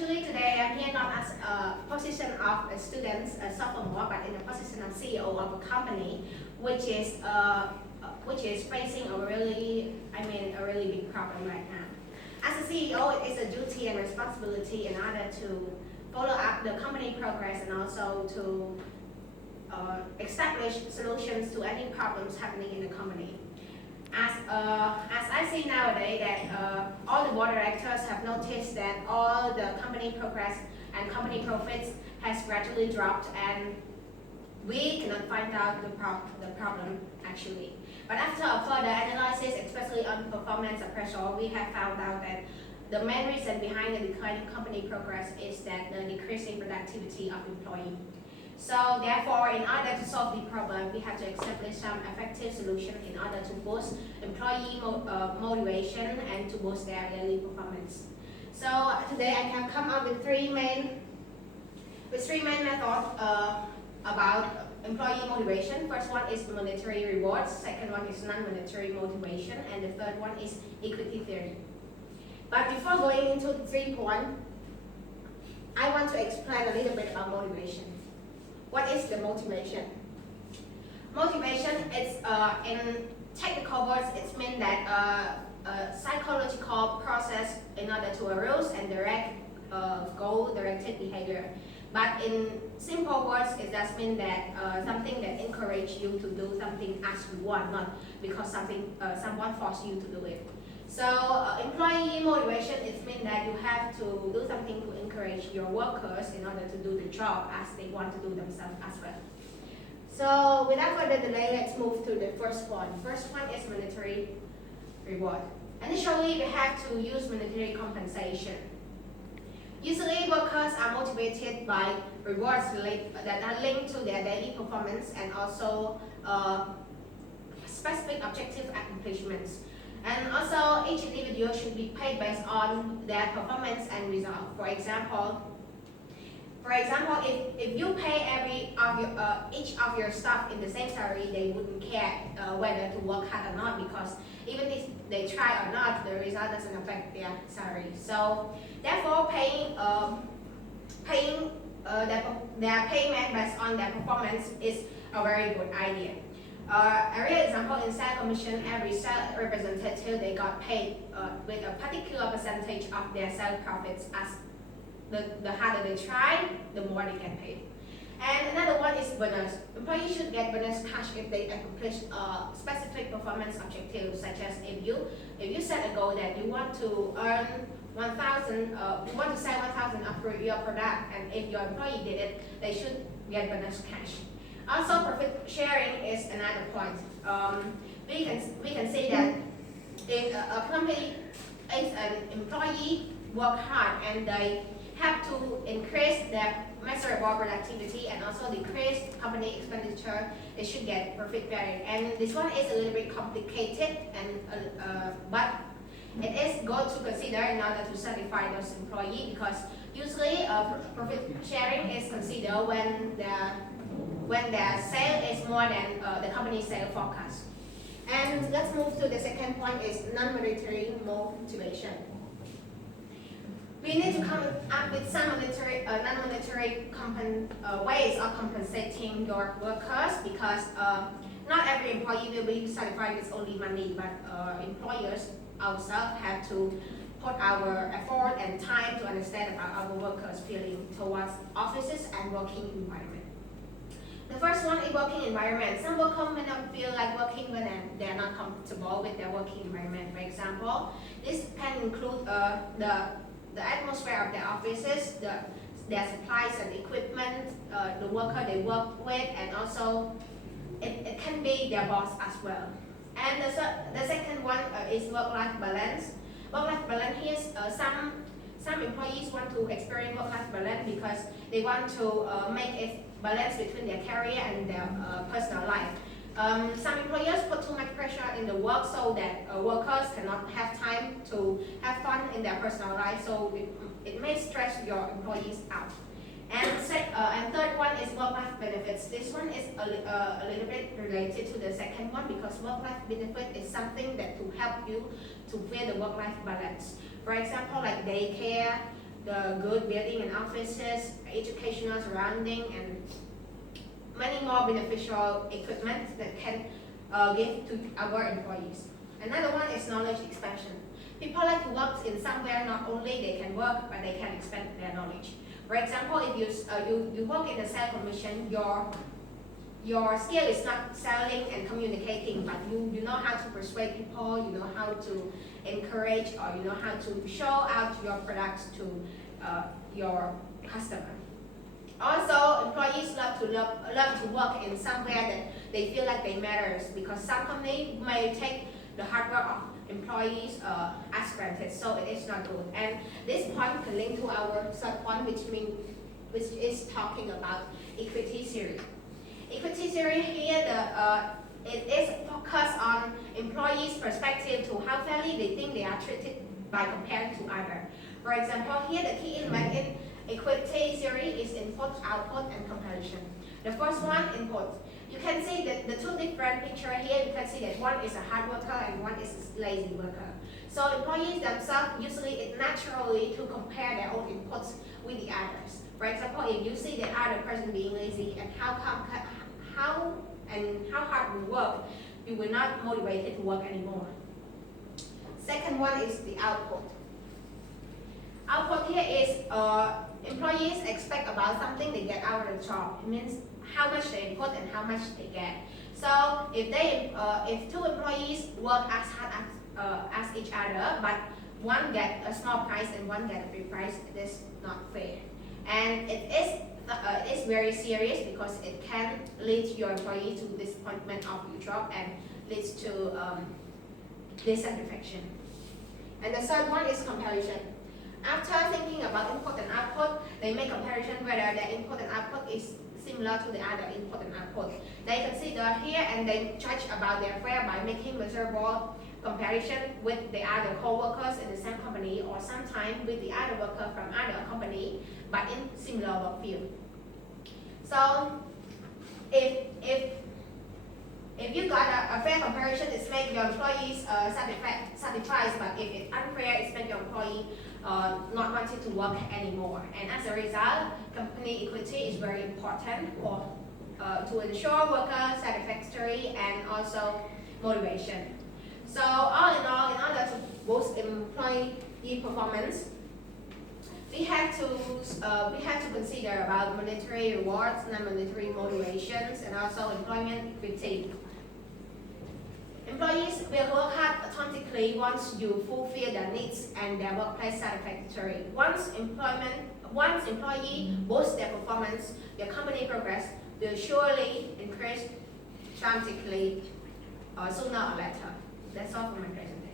Actually, today I'm here not as a position of a student, a sophomore, but in the position of CEO of a company, which is facing a really big problem right now. As a CEO, it is a duty and responsibility in order to follow up the company progress and also to establish solutions to any problems happening in the company. As I see nowadays that all the board directors have noticed that all the company progress and company profits has gradually dropped, and we cannot find out the problem actually. But after a further analysis, especially on performance appraisal, we have found out that the main reason behind the declining company progress is that the decreasing productivity of employees. So therefore, in order to solve the problem, we have to establish some effective solution in order to boost employee motivation and to boost their daily performance. So today I have come up with three main methods about employee motivation. First one is monetary rewards, second one is non-monetary motivation, and the third one is equity theory. But before going into the 3 points, I want to explain a little bit about motivation. What is the motivation? Motivation is, in technical words, it means that a psychological process in order to arouse and direct goal-directed behavior. But in simple words, it does mean that something that encourages you to do something as you want, not because someone forced you to do it. So employee motivation, it means that you have to do something to encourage your workers in order to do the job as they want to do themselves as well. So without further delay, let's move to the first one. First one is monetary reward. Initially, we have to use monetary compensation. Usually, workers are motivated by rewards that are linked to their daily performance and also specific objective accomplishments. And also, each individual should be paid based on their performance and result. For example, if you pay each of your staff in the same salary, they wouldn't care whether to work hard or not, because even if they try or not, the result doesn't affect their salary. So therefore, paying their payment based on their performance is a very good idea. A real example, in sales commission, every sales representative, they got paid with a particular percentage of their sales profits. As the harder they try, the more they get paid. And another one is bonus. Employees should get bonus cash if they accomplish a specific performance objective, such as if you set a goal that you want to earn 1,000, you want to sell 1,000 of your product, and if your employee did it, they should get bonus cash. Also, profit sharing is another point. We can say that if a company is an employee work hard and they have to increase their measurable productivity and also decrease company expenditure, they should get profit sharing. And this one is a little bit complicated, but it is good to consider in order to satisfy those employees, because usually profit sharing is considered when their sale is more than the company's sale forecast. And let's move to the second point, is non-monetary motivation. We need to come up with some non-monetary ways of compensating your workers, because not every employee will be satisfied with only money, but employers ourselves have to put our effort and time to understand about our workers' feeling towards offices and working environment. The first one is working environment. Some workers may not feel like working when they are not comfortable with their working environment. For example, this can include the atmosphere of their offices, their supplies and equipment, the worker they work with, and also it can be their boss as well. And the second one is work-life balance. Work-life balance here, some employees want to experience work-life balance because they want to make it balance between their career and their personal life. Some employers put too much pressure in the work so that workers cannot have time to have fun in their personal life, so it may stress your employees out. And third one is work-life benefits. This one is a little bit related to the second one, because work-life benefit is something that to help you to feel the work-life balance. For example, like daycare, the good building and offices, educational surrounding, and many more beneficial equipment that can give to our employees. Another one is knowledge expansion. People like to work in somewhere not only they can work, but they can expand their knowledge. For example, if you work in the sales commission, your skill is not selling and communicating, but you know how to persuade people, you know how to encourage, or you know how to show out your products to your customer. Also, employees love to work in somewhere that they feel like they matters, because some company may take the hard work of employees as granted, so it is not good. And this point can link to our third point, which is talking about equity theory. Equity theory here, it is focused on employees' perspective to how fairly they think they are treated by comparing to others. For example, here the key element in equity theory is input, output, and comparison. The first one, input. You can see that the two different pictures here, you can see that one is a hard worker and one is a lazy worker. So employees themselves usually naturally to compare their own inputs with the others. For example, if you see the other person being lazy and how hard we work, we will not motivated to work anymore. Second one is the output. Output here is employees expect about something they get out of the job. It means how much they input and how much they get. So if two employees work as hard as each other, but one get a small price and one get a big price, it is not fair. And it is very serious because it can lead your employee to disappointment of your job and leads to dissatisfaction. And the third one is comparison. After thinking about input and output, they make comparison whether the input and output is similar to the other input and output. They consider here and they judge about their fare by making measurable comparison with the other co-workers in the same company, or sometimes with the other worker from other company but in similar work field. So if you got a fair comparison, it's make your employees satisfied, but if it's unfair, it's make your employee not wanting to work anymore. And as a result, company equity is very important for to ensure worker satisfactory and also motivation. So all in all, in order to boost employee performance, we have to consider about monetary rewards, non-monetary motivations, and also employment equity. Employees will work hard automatically once you fulfill their needs and their workplace satisfactory. Once employee boosts their performance, their company progress will surely increase dramatically sooner or later. That's all for my presentation.